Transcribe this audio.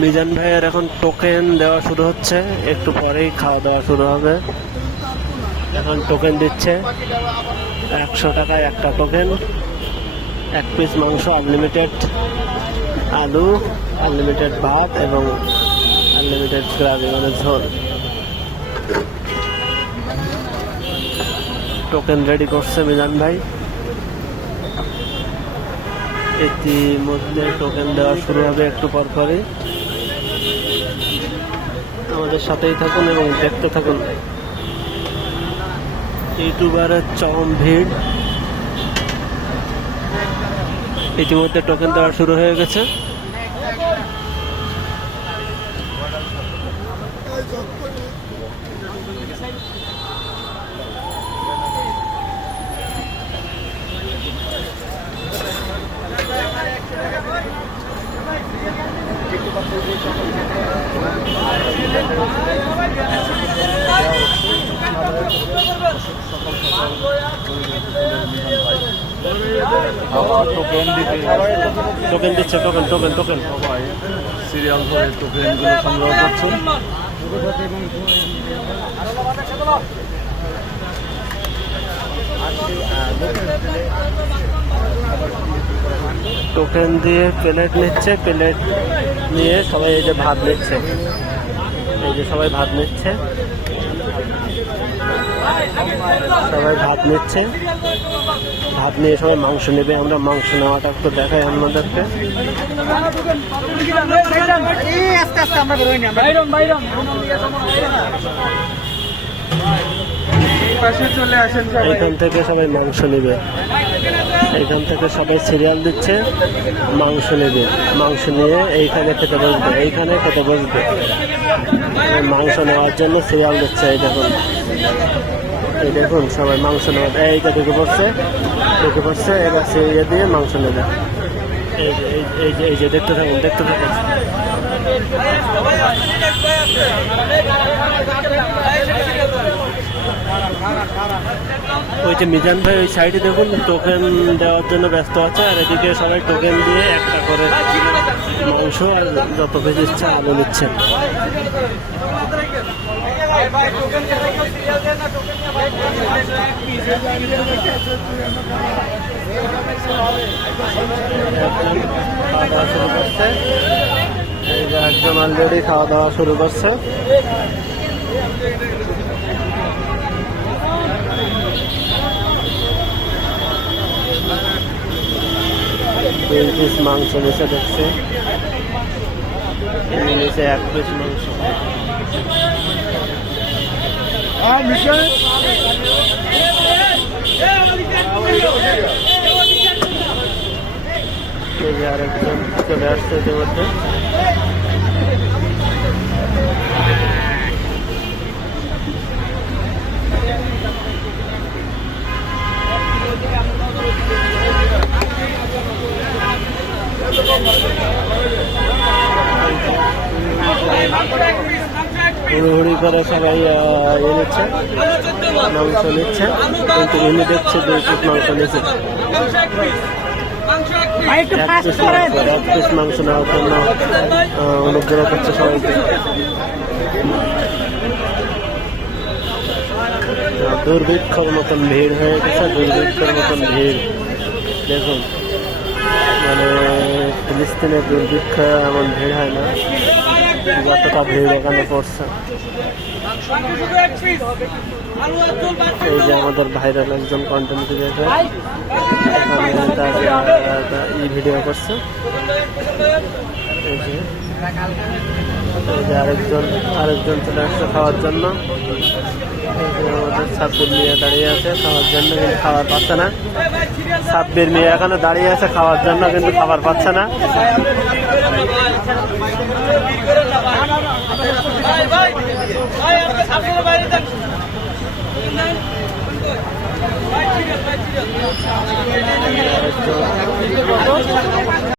মিজান ভাইয়ের এখন টোকেন দেওয়া শুরু হচ্ছে। একটু পরেই খাওয়া দাওয়া শুরু হবে। এখন টোকেন দিচ্ছে। একশো টাকায় একটা টোকেন এক পিস মাংস আনলিমিটেড আলু আনলিমিটেড ভাত এবং আনলিমিটেড গ্রাভি মানে ঝোল। টোকেন রেডি করছে মিজান ভাই। ইতিমধ্যে টোকেন দেওয়া শুরু হবে একটু পর পরই। আমাদের সাথেই থাকুন এবং দেখতে থাকুন। ইউটিউবারের চরম ভিড়। ইতিমধ্যে টোকেন দেওয়া শুরু হয়ে গেছে। টোকেন দিতে টোকেন দিচ্ছে টোকেন টোকেন টোকেন সবাই সিরিয়াল ধরে টোকেনগুলো সংগ্রহ করছেন। টোকেন দিয়ে প্লেট নিচ্ছে, প্লেট নিয়ে সবাই এই যে ভাত নিচ্ছে। এই যে সবাই ভাত নিচ্ছে। সবাই ভাত নিচ্ছে। ভাত নিয়ে সবাই মাংস নেবে। আমরা মাংস নেওয়াটা একটু দেখাই আমাদেরকে আস্তে আস্তে আমরা বেরোই না বাইরন বাইরন পাশে চলে আসেন এইখান থেকে সবাই মাংস নেবে। এইখান থেকে সবাই সিরিয়াল দিচ্ছে, মাংস নেবে। মাংস নিয়ে এইখানে খেতে বসবে, এইখানে খেতে বসবে। মাংস নেওয়ার জন্য সিরিয়াল দিচ্ছে, এই দেখুন। এই দেখুন সবাই মাংস নেওয়া এইটা ঢুকে পড়ছে ঢুকে পড়ছে এবার সে ইয়ে দিয়ে মাংস নেবে। এই যে, এই- যে, দেখতে থাকুন দেখতে থাকুন। ওই যে মিজান ভাই ওই সাইডে দেখুন টোকেন দেওয়ার জন্য ব্যস্ত আছে, আর এদিকে সবাই টোকেন দিয়ে একটা করে মাংস আর যত বেশি ইচ্ছা আলু নিচ্ছে একজন খাওয়া দাওয়া শুরু করছে একজন অলরেডি খাওয়া দাওয়া শুরু করছে। তিন পিস মাংস নিচে দেখছে। নিচে এক পিস মাংস। এই যে আরেকজন চলে আসছে ইতিমধ্যে। হুড়ি করে সবাই ইয়ে নিচ্ছে মাংস নিচ্ছে। কিন্তু ইনি দেখছে দুই পিস মাংস নিচ্ছে এক পিস মাংস এক পিস মাংস নেওয়ার জন্য অনুগ্রহ করছে সবাইকে। দুর্ভিক্ষর মতন ভিড় হয়ে গেছে দুর্ভিক্ষর মতন ভিড়। দেখুন মানে ফিলিস্তিনের দুর্ভিক্ষ এমন ভিড় হয় না। যতটা ভিড় এখানে পড়ছে। এই যে আমাদের ভাইরাল একজন কন্টেন্ট ক্রিয়েটার এখানে তার ই ভিডিও করছে। এই যে আরেকজন আরেকজন চলে আসছে খাওয়ার জন্য। সাব্বির মিয়া দাঁড়িয়ে আছে খাওয়ার জন্য কিন্তু খাবার পাচ্ছে না সাব্বির মিয়া এখানে দাঁড়িয়ে আছে খাওয়ার জন্য কিন্তু খাবার পাচ্ছে না